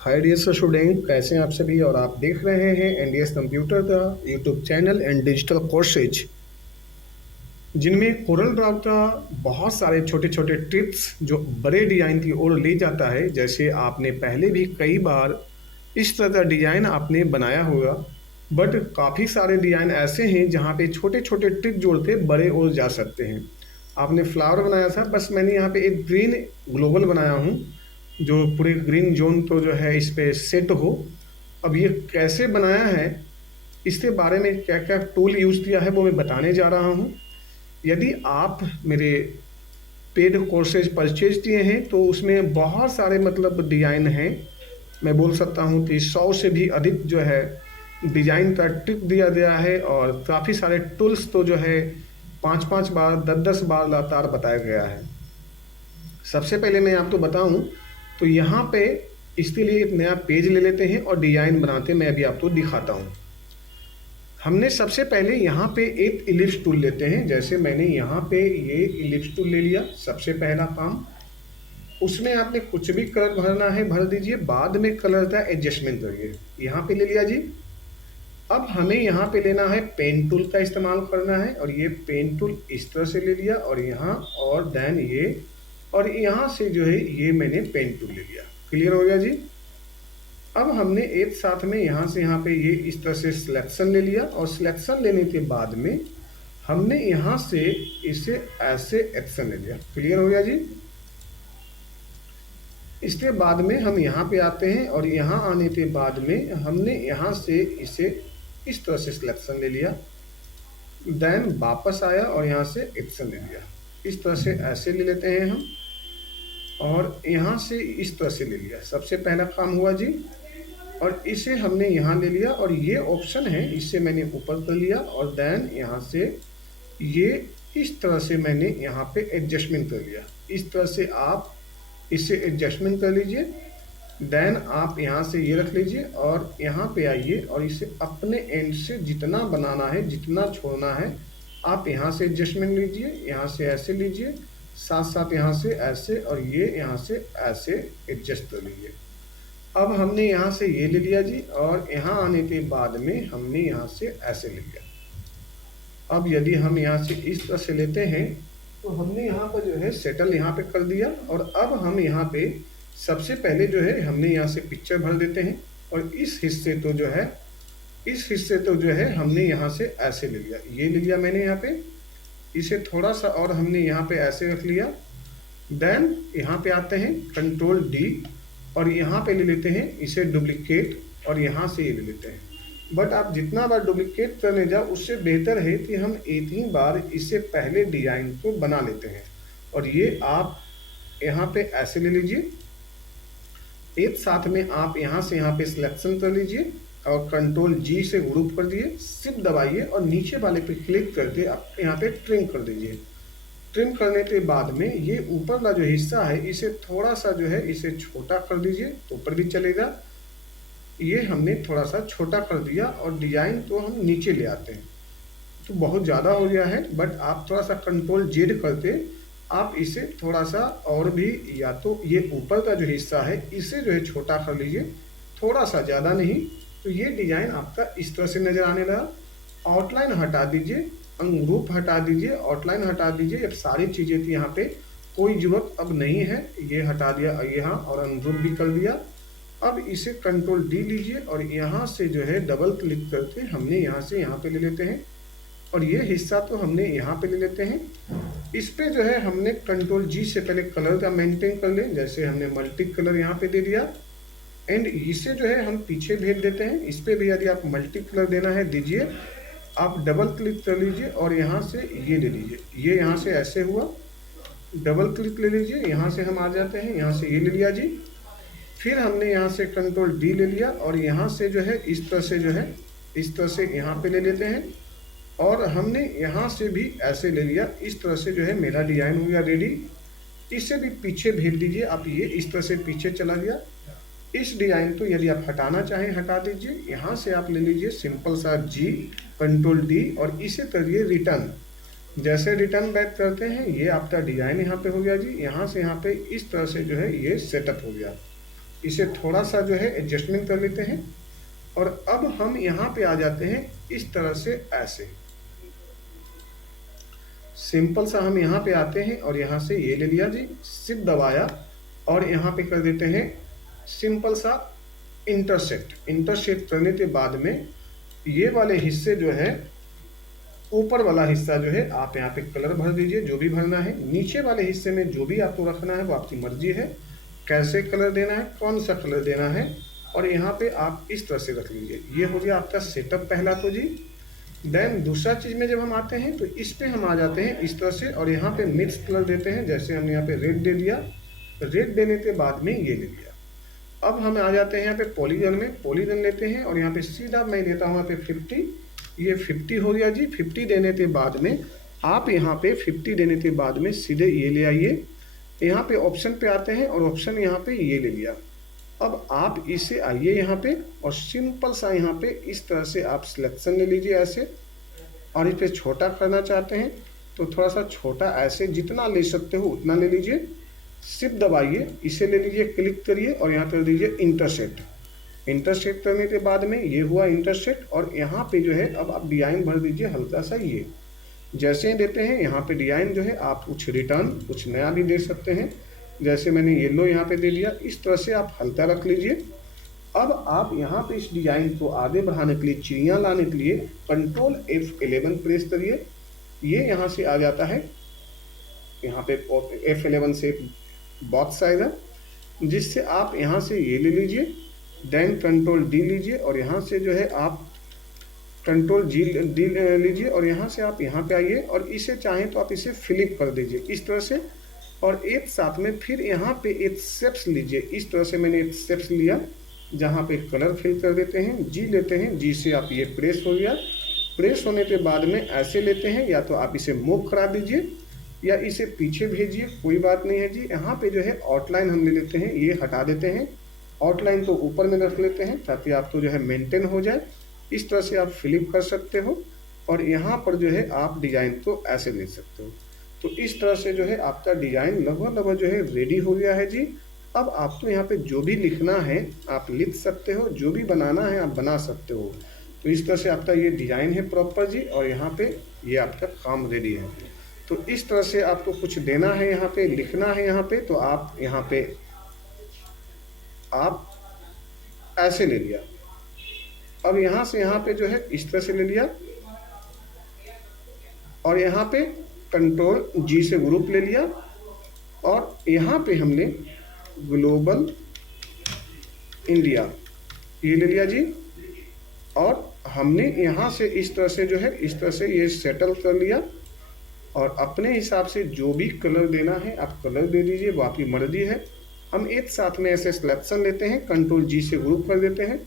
Hi dear student, कैसे हैं आप सभी। और आप देख रहे हैं एनडीएस कंप्यूटर का YouTube channel and digital courses, जिनमें कोरल ड्रॉ का बहुत सारे छोटे छोटे टिप्स जो बड़े डिजाइन की ओर ले जाता है। जैसे आपने पहले भी कई बार इस तरह का डिजाइन आपने बनाया होगा, बट काफ़ी सारे डिजाइन ऐसे हैं जहाँ पे छोटे छोटे टिप जोड़ते बड़े ओर जा सकते हैं। आपने फ्लावर बनाया था, बस मैंने यहाँ पे एक ग्रीन ग्लोबल बनाया हूँ जो पूरे ग्रीन जोन तो जो है इस पे सेट हो। अब ये कैसे बनाया है, इसके बारे में क्या क्या टूल यूज़ किया है वो मैं बताने जा रहा हूँ। यदि आप मेरे पेड कोर्सेज परचेज किए हैं तो उसमें बहुत सारे मतलब डिज़ाइन हैं। मैं बोल सकता हूँ कि 100 से भी अधिक जो है डिज़ाइन का टिप दिया गया है, और काफ़ी सारे टूल्स तो जो है 5-5 बार 10-10 बार लगातार बताया गया है। सबसे पहले मैं आपको बताऊं तो यहाँ पे इसके लिए एक नया पेज ले लेते हैं और डिज़ाइन बनाते मैं अभी आपको दिखाता हूँ। हमने सबसे पहले यहाँ पे एक इलिप्स टूल लेते हैं। जैसे मैंने यहाँ पे ये इलिप्स टूल ले लिया। सबसे पहला काम, उसमें आपने कुछ भी कलर भरना है भर दीजिए, बाद में कलर का एडजस्टमेंट करिए। यहाँ पे ले लिया जी। अब हमें यहाँ पे लेना है पेन टूल का इस्तेमाल करना है, और ये पेन टूल इस तरह से ले लिया और यहाँ और देन ये, और यहाँ से जो है ये मैंने पेन टूल ले लिया। क्लियर हो गया जी। अब हमने एक साथ में यहाँ से यहाँ पे ये इस तरह से सिलेक्शन ले लिया, और सिलेक्शन लेने के बाद में हमने यहाँ से इसे ऐसे एक्शन ले लिया। क्लियर हो गया जी। इसके बाद में हम यहाँ पे आते हैं, और यहाँ आने के बाद में हमने यहाँ से इसे इस तरह से सिलेक्शन ले लिया, देन वापस आया और यहाँ से एक्शन ले लिया। इस तरह से ऐसे ले लेते हैं हम, और यहाँ से इस तरह से ले लिया। सबसे पहला काम हुआ जी, और इसे हमने यहाँ ले लिया, और ये ऑप्शन है इससे मैंने ऊपर कर लिया, और देन यहाँ से ये इस तरह से मैंने यहाँ पे एडजस्टमेंट कर लिया। इस तरह से आप इसे एडजस्टमेंट कर लीजिए। देन आप यहाँ से ये रख लीजिए और यहाँ पे आइए, और इसे अपने एंड से जितना बनाना है जितना छोड़ना है आप यहाँ से एडजस्टमेंट लीजिए। यहाँ से ऐसे लीजिए, साथ साथ यहाँ से ऐसे, और ये यहाँ से ऐसे एडजस्ट कर लीजिए। अब हमने यहाँ से ये ले लिया जी, और यहाँ आने के बाद में हमने यहाँ से ऐसे ले लिया। अब यदि हम यहाँ से इस तरह से लेते हैं तो हमने यहाँ पर जो है सेटल यहाँ पे कर दिया, और अब हम यहाँ पे सबसे पहले जो है हमने यहाँ से पिक्चर भर देते हैं, और इस हिस्से तो जो है हमने यहाँ से ऐसे ले लिया। ये ले लिया मैंने यहाँ पे, इसे थोड़ा सा और हमने यहाँ पे ऐसे रख लिया। देन यहाँ पे आते हैं कंट्रोल डी, और यहाँ पे ले लेते हैं इसे डुप्लीकेट, और यहाँ से ये ले लेते हैं। बट आप जितना बार डुप्लीकेट करने जाओ उससे बेहतर है कि हम एक ही बार इससे पहले डिजाइन को बना लेते हैं। और ये आप यहाँ पे ऐसे ले लीजिए, एक साथ में आप यहाँ से यहाँ पे सिलेक्शन कर लीजिए, और कंट्रोल जी से ग्रुप कर दिए, शिफ्ट दबाइए और नीचे वाले पे क्लिक करके आप यहाँ पे ट्रिम कर दीजिए। ट्रिम करने के बाद में ये ऊपर का जो हिस्सा है इसे थोड़ा सा जो है इसे छोटा कर दीजिए, तो ऊपर भी चलेगा। ये हमने थोड़ा सा छोटा कर दिया, और डिजाइन तो हम नीचे ले आते हैं, तो बहुत ज़्यादा हो गया है। बट आप थोड़ा सा कंट्रोल जेड करके आप इसे थोड़ा सा और भी, या तो ये ऊपर का जो हिस्सा है इसे जो है छोटा कर लीजिए, थोड़ा सा, ज़्यादा नहीं। तो ये डिजाइन आपका इस तरह से नज़र आने लगा। आउटलाइन हटा दीजिए, अनग्रुप हटा दीजिए, आउटलाइन हटा दीजिए। अब सारी चीज़ें थी यहाँ पे कोई ज़रूरत अब नहीं है, ये हटा दिया यहाँ, और अनग्रुप भी कर दिया। अब इसे कंट्रोल डी लीजिए, और यहाँ से जो है डबल क्लिक करके हमने यहाँ से यहाँ पे ले लेते हैं, और ये हिस्सा तो हमने यहाँ पे ले लेते हैं। इस पे जो है हमने कंट्रोल जी से पहले कलर का मेंटेन कर लें, जैसे हमने मल्टी कलर यहाँ पे दे दिया, एंड इसे जो है हम पीछे भेज देते हैं। इस पे भी यदि आप मल्टी कलर देना है दीजिए, आप डबल क्लिक कर लीजिए और यहाँ से ये ले लीजिए। ये यहाँ से ऐसे हुआ, डबल क्लिक ले लीजिए, यहाँ से हम आ जाते हैं, यहाँ से ये ले लिया जी। फिर हमने यहाँ से कंट्रोल डी ले लिया, और यहाँ से जो है इस तरह से जो है इस तरह से यहाँ पे ले लेते हैं, और हमने यहाँ से भी ऐसे ले लिया। इस तरह से जो है मेरा डिजाइन हो गया रेडी। इसे भी पीछे भेज दीजिए आप, ये इस तरह से पीछे चला गया। इस डिजाइन को यदि आप हटाना चाहें हटा दीजिए। यहाँ से आप ले लीजिए सिंपल सा जी, कंट्रोल डी, और इसे करिए रिटर्न। जैसे रिटर्न बैक करते हैं ये आपका डिजाइन यहाँ पे हो गया जी। यहाँ से यहाँ पे इस तरह से जो है ये सेटअप हो गया। इसे थोड़ा सा जो है एडजस्टमेंट कर लेते हैं और अब हम यहाँ पे आ जाते हैं इस तरह से, ऐसे सिंपल सा हम यहाँ पे आते हैं और यहाँ से ये ले लिया जी, शिफ्ट दबाया और यहाँ पे कर देते हैं सिंपल सा इंटरसेक्ट करने के बाद में ये वाले हिस्से जो है, ऊपर वाला हिस्सा जो है आप यहाँ पे कलर भर दीजिए जो भी भरना है। नीचे वाले हिस्से में जो भी आपको रखना है वो आपकी मर्जी है, कैसे कलर देना है, कौन सा कलर देना है, और यहाँ पे आप इस तरह से रख लीजिए। ये हो गया आपका सेटअप पहला तो जी। देन दूसरा चीज़ में जब हम आते हैं तो इस पे हम आ जाते हैं इस तरह से और यहाँ पे मिक्स कलर देते हैं। जैसे हमने यहाँ पे रेड दे दिया, रेड देने के बाद में ये ले लिया। अब हम आ जाते हैं यहाँ पे पॉलीगन में, पॉलीगन लेते हैं और यहाँ पे सीधा मैं देता हूँ यहाँ पे 50, ये 50 हो गया जी। 50 देने के बाद में आप यहाँ पे 50 देने के बाद में सीधे ये ले आइए, यहाँ पे ऑप्शन पे आते हैं और ऑप्शन यहाँ पे ये ले लिया। अब आप इसे आइए यहाँ पे और सिंपल सा यहाँ पे इस तरह से आप सिलेक्शन ले लीजिए ऐसे, और इस पे छोटा करना चाहते हैं तो थोड़ा सा छोटा ऐसे, जितना ले सकते हो उतना ले लीजिए। शिफ्ट दबाइए, इसे ले लीजिए, क्लिक करिए और यहाँ कर दीजिए इंटरसेक्ट करने के बाद में ये हुआ इंटरसेक्ट। और यहाँ पे जो है अब आप डिजाइन भर दीजिए हल्का सा, ये जैसे ही देते हैं यहाँ पे डिजाइन जो है आप कुछ रिटर्न कुछ नया भी दे सकते हैं। जैसे मैंने येलो यहाँ पे दे दिया, इस तरह से आप हल्का रख लीजिए। अब आप यहाँ पे इस डिजाइन को आगे बढ़ाने के लिए, चिड़ियाँ लाने के लिए कंट्रोल F11 प्रेस करिए। ये यहाँ से आ जाता है, यहाँ पे F11 से बॉक्स साइज है, जिससे आप यहाँ से ये ले लीजिए। देन कंट्रोल D लीजिए और यहाँ से जो है आप कंट्रोल D लीजिए और यहाँ से आप यहाँ पे आइए और इसे चाहें तो आप इसे फ्लिप कर दीजिए इस तरह से। और एक साथ में फिर यहाँ पे एक शेप्स लीजिए, इस तरह से मैंने एक शेप्स लिया जहाँ पे कलर फिल कर देते हैं। G लेते हैं, G से आप ये प्रेस हो गया। प्रेस होने के बाद में ऐसे लेते हैं, या तो आप इसे मूव करा दीजिए या इसे पीछे भेजिए, कोई बात नहीं है जी। यहाँ पे जो है आउटलाइन हम ले लेते हैं, ये हटा देते हैं। आउटलाइन तो ऊपर में रख लेते हैं ताकि आपको जो है मेंटेन हो जाए। इस तरह से आप फ्लिप कर सकते हो और यहाँ पर जो है आप डिजाइन को ऐसे ले सकते हो। तो इस तरह से जो है आपका डिजाइन लगभग जो है रेडी हो गया है जी। अब आपको यहाँ पे जो भी लिखना है आप लिख सकते हो, जो भी बनाना है आप बना सकते हो। तो इस तरह से आपका ये डिजाइन है प्रॉपर जी, और यहाँ पे ये आपका काम रेडी है। तो इस तरह से आपको कुछ देना है, यहाँ पे लिखना है यहाँ पे, तो आप यहाँ पे आप ऐसे ले लिया। अब यहाँ से यहाँ पे जो है इस तरह से ले लिया और यहाँ पे कंट्रोल G से ग्रुप ले लिया और यहाँ पे हमने ग्लोबल इंडिया ये ले लिया जी। और हमने यहाँ से इस तरह से जो है इस तरह से ये सेटल कर लिया और अपने हिसाब से जो भी कलर देना है आप कलर दे दीजिए, वो आपकी मर्जी है। हम एक साथ में ऐसे सिलेक्शन लेते हैं, कंट्रोल G से ग्रुप कर देते हैं।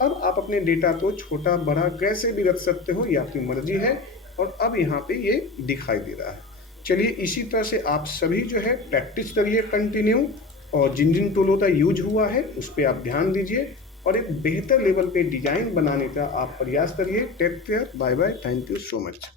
अब आप अपने डेटा को छोटा बड़ा कैसे भी रख सकते हो, ये आपकी मर्जी है। और अब यहाँ पे ये दिखाई दे रहा है। चलिए इसी तरह से आप सभी जो है प्रैक्टिस करिए कंटिन्यू, और जिन जिन टूलों का यूज हुआ है उस पर आप ध्यान दीजिए और एक बेहतर लेवल पे डिजाइन बनाने का आप प्रयास करिए। Take care, bye bye, thank you so much.